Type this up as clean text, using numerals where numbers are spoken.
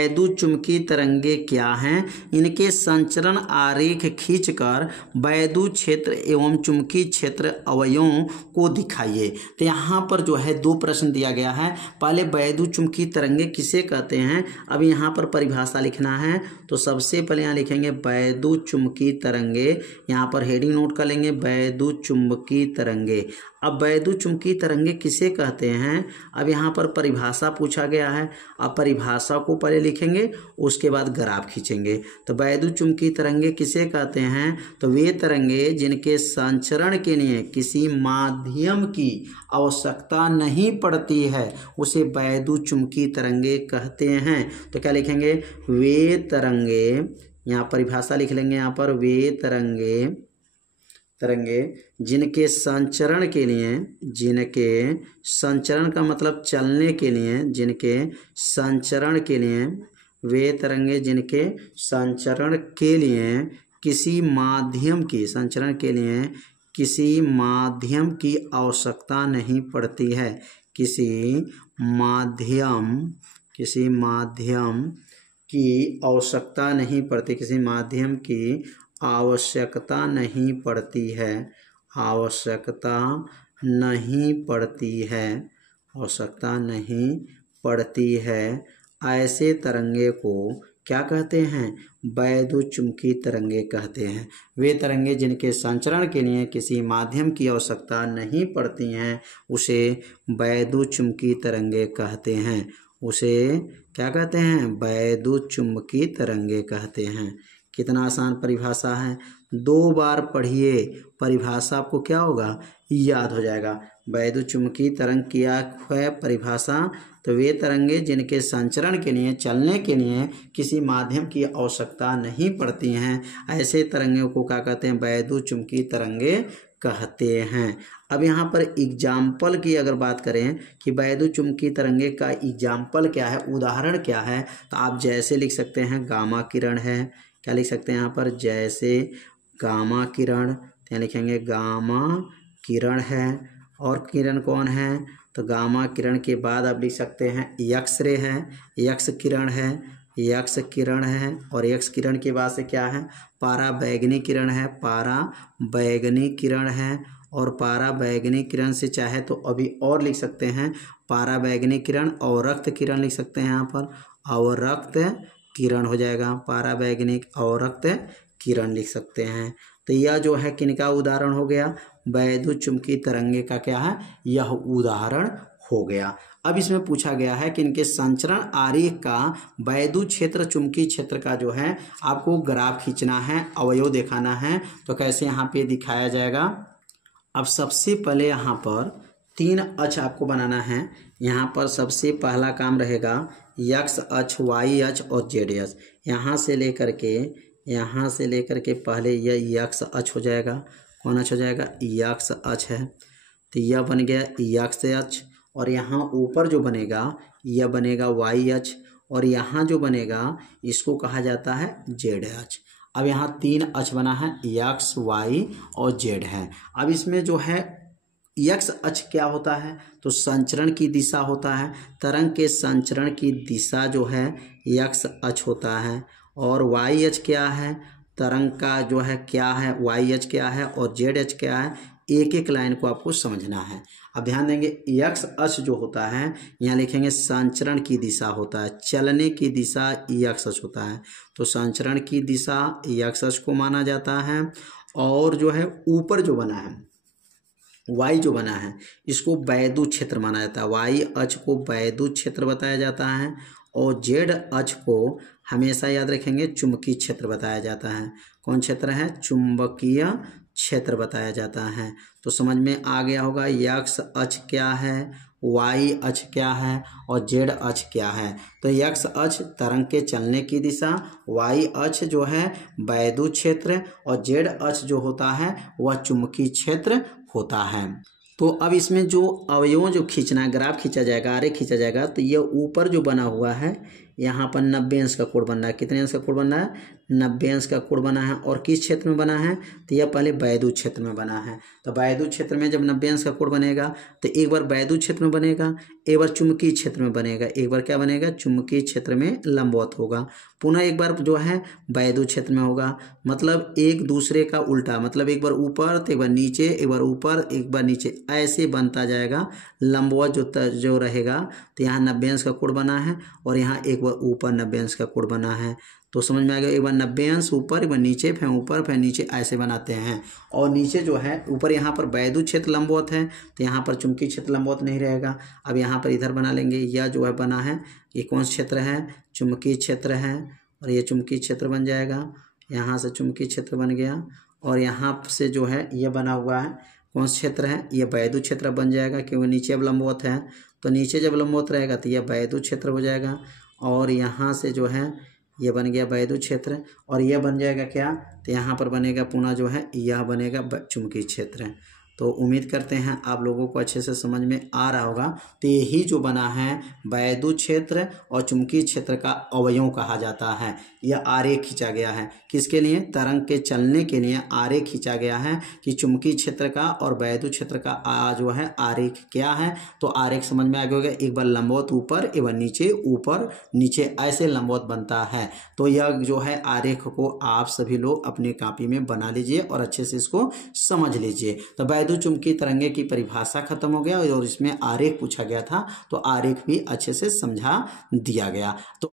वैद्युत चुंबकीय तरंगे क्या हैं, इनके संचरण आरेख खींचकर वैद्युत क्षेत्र एवं चुंबकीय क्षेत्र अवयवों को दिखाइए। तो यहाँ पर जो है दो प्रश्न दिया गया है। पहले वैद्युत चुंबकीय तरंगे किसे कहते हैं, अब यहाँ पर परिभाषा लिखना है। तो सबसे पहले यहाँ लिखेंगे वैद्युत चुंबकीय तरंगे, यहाँ पर हेडिंग नोट कर लेंगे वैद्युत चुंबकीय तरंगे। अब वैद्युत चुंबकीय तरंगे किसे कहते हैं, अब यहाँ पर परिभाषा पूछा गया है। अब परिभाषा को पहले लिखेंगे, उसके बाद ग्राफ खींचेंगे। तो वैद्युत चुंबकीय तरंगे किसे कहते हैं, तो वे तरंगे जिनके संचरण के लिए किसी माध्यम की आवश्यकता नहीं पड़ती है उसे वैद्युत चुंबकीय तरंगे कहते हैं। तो क्या लिखेंगे, वे तरंगे, यहाँ परिभाषा लिख लेंगे, यहाँ पर वे तरंगे जिनके संचरण के लिए, जिनके संचरण का मतलब चलने के लिए, जिनके संचरण के लिए, वे तरंगे जिनके संचरण के लिए किसी माध्यम की, संचरण के लिए किसी माध्यम की आवश्यकता नहीं पड़ती है, किसी माध्यम की आवश्यकता नहीं पड़ती, किसी माध्यम की आवश्यकता नहीं पड़ती है, आवश्यकता नहीं पड़ती है, ऐसे तरंगे को क्या कहते हैं, वैद्युत चुंबकीय तरंगे कहते हैं। वे तरंगे जिनके संचरण के लिए किसी माध्यम की आवश्यकता नहीं पड़ती हैं उसे वैद्युत चुंबकीय तरंगे कहते हैं, उसे क्या कहते हैं, वैद्युत चुंबकीय तरंगे कहते हैं। कितना आसान परिभाषा है, 2 बार पढ़िए, परिभाषा आपको क्या होगा, याद हो जाएगा। वैद्युत चुंबकीय तरंग क्या है परिभाषा, तो वे तरंगे जिनके संचरण के लिए, चलने के लिए किसी माध्यम की आवश्यकता नहीं पड़ती हैं, ऐसे तरंगों को क्या कहते हैं, वैद्युत चुंबकीय तरंगे कहते हैं। अब यहाँ पर एग्जाम्पल की अगर बात करें कि वैद्युत चुंबकीय तरंगे का एग्जाम्पल क्या है, उदाहरण क्या है, तो आप जैसे लिख सकते हैं गामा किरण है, क्या लिख सकते हैं यहाँ पर, जैसे गामा किरण, यहाँ लिखेंगे गामा किरण है। और किरण कौन है, तो गामा किरण के बाद आप लिख सकते हैं एक्स रे है, एक्स किरण है, एक्स किरण है। और एक्स किरण के बाद से क्या है, पाराबैंगनी किरण है, पाराबैंगनी किरण है। और पाराबैंगनी किरण से चाहे तो अभी और लिख सकते हैं, पाराबैंगनी किरण और रक्त किरण लिख सकते हैं यहाँ पर, और रक्त किरण हो जाएगा, पाराबैंगनी और रक्त किरण लिख सकते हैं। तो यह जो है किनका उदाहरण हो गया, वैद्युत चुंबकीय तरंगे का क्या है, यह उदाहरण हो गया। अब इसमें पूछा गया है कि इनके संचरण आरेख का वैद्युत क्षेत्र चुंबकीय क्षेत्र का जो है आपको ग्राफ खींचना है, अवयव दिखाना है। तो कैसे यहाँ पे दिखाया जाएगा, अब सबसे पहले यहाँ पर 3 अक्ष आपको बनाना है। यहाँ पर सबसे पहला काम रहेगा एक्स अक्ष, वाई अक्ष और जेड अक्ष। यहाँ से लेकर के पहले यह एक्स अक्ष हो जाएगा, कौन अक्ष हो जाएगा, एक्स अक्ष है। तो यह बन गया एक्स अक्ष। और यहाँ ऊपर जो बनेगा यह बनेगा वाई अक्ष, और यहाँ जो बनेगा इसको कहा जाता है जेड अक्ष। अब यहाँ 3 अक्ष बना है, एक्स, वाई और जेड है। अब इसमें जो है एक्स अक्ष क्या होता है, तो संचरण की दिशा होता है, तरंग के संचरण की दिशा जो है एक्स अक्ष होता है। और वाई अक्ष क्या है, तरंग का जो है क्या है, वाई अक्ष क्या है और जेड अक्ष क्या है, एक एक लाइन को आपको समझना है। अब ध्यान देंगे, एक्स अक्ष जो होता है यहाँ लिखेंगे संचरण की दिशा होता है, चलने की दिशा एक्स अक्ष होता है। तो संचरण की दिशा एक्स अक्ष को माना जाता है। और जो है ऊपर जो बना है वाई जो बना है इसको वैद्युत क्षेत्र माना जाता है, वाई अक्ष को वैद्युत क्षेत्र बताया जाता है। और जेड अक्ष को हमेशा याद रखेंगे चुंबकीय क्षेत्र बताया जाता है। कौन क्षेत्र है, चुंबकीय क्षेत्र बताया जाता है। तो समझ में आ गया होगा एक्स अक्ष क्या है, वाई अक्ष क्या है और जेड अक्ष क्या है। तो एक्स अक्ष तरंग के चलने की दिशा, वाई अक्ष जो है वैद्युत क्षेत्र और जेड अक्ष जो होता है वह चुंबकीय क्षेत्र होता है। तो अब इसमें जो अवयवों जो खींचना है, ग्राफ खींचा जाएगा, आरेख खींचा जाएगा। तो ये ऊपर जो बना हुआ है यहाँ पर 90 अंश का कोण बनना है। कितने अंश का कोण बनना है, 90 अंश का कोण बना है। और किस क्षेत्र में बना है, तो यह पहले वैद्युत क्षेत्र में बना है। तो वैद्युत क्षेत्र में जब 90 अंश का कोण बनेगा तो एक बार वैद्युत क्षेत्र में बनेगा, एक बार चुंबकीय क्षेत्र में बनेगा, एक बार क्या बनेगा, चुंबकीय क्षेत्र में लंबवत होगा, पुनः एक बार जो है वैद्युत क्षेत्र में होगा, मतलब एक दूसरे का उल्टा, मतलब एक बार ऊपर तो एक बार नीचे, एक बार ऊपर एक बार नीचे, ऐसे बनता जाएगा लंबवत जो रहेगा। तो यहाँ 90 अंश का कोण बना है और यहाँ एक बार ऊपर 90 अंश का कोण बना है, तो समझ में आ गया। एक बार 90 अंश ऊपर, एक बार नीचे, फिर ऊपर फिर नीचे, ऐसे बनाते हैं। और नीचे जो है ऊपर यहाँ पर वैद्युत क्षेत्र लंबवत है, तो यहाँ पर चुंबकीय क्षेत्र लंबवत नहीं रहेगा। अब यहाँ पर इधर बना लेंगे, यह जो है बना है, ये कौन सा क्षेत्र है, चुंबकीय क्षेत्र है, और ये चुंबकीय क्षेत्र बन जाएगा। यहाँ से चुंबकीय क्षेत्र बन गया, और यहाँ से जो है ये बना हुआ है, कौन सा क्षेत्र है, ये वैद्युत क्षेत्र बन जाएगा, क्योंकि नीचे अब लंबवत है, तो नीचे जब लंबवत रहेगा तो यह वैद्युत क्षेत्र हो जाएगा। और यहाँ से जो है ये बन गया वैद्युत क्षेत्र, और यह बन जाएगा क्या, तो यहाँ पर बनेगा पुनः जो है यह बनेगा चुंबकीय क्षेत्र। तो उम्मीद करते हैं आप लोगों को अच्छे से समझ में आ रहा होगा। तो यही जो बना है वैद्युत क्षेत्र और चुंबकीय क्षेत्र का अवयव कहा जाता है। यह आरेख खींचा गया है, किसके लिए, तरंग के चलने के लिए आरेख खींचा गया है कि चुंबकीय क्षेत्र का और वैद्युत क्षेत्र का जो है आरेख क्या है। तो आरेख समझ में आ गया होगा, एक बार लंबवत ऊपर, एक बार नीचे, ऊपर नीचे, ऐसे लंबवत बनता है। तो यह जो है आरेख को आप सभी लोग अपनी कॉपी में बना लीजिए और अच्छे से इसको समझ लीजिए। तो वैद्युत चुंबकीय तरंगे की परिभाषा खत्म हो गया और इसमें आरेख पूछा गया था, तो आरेख भी अच्छे से समझा दिया गया। तो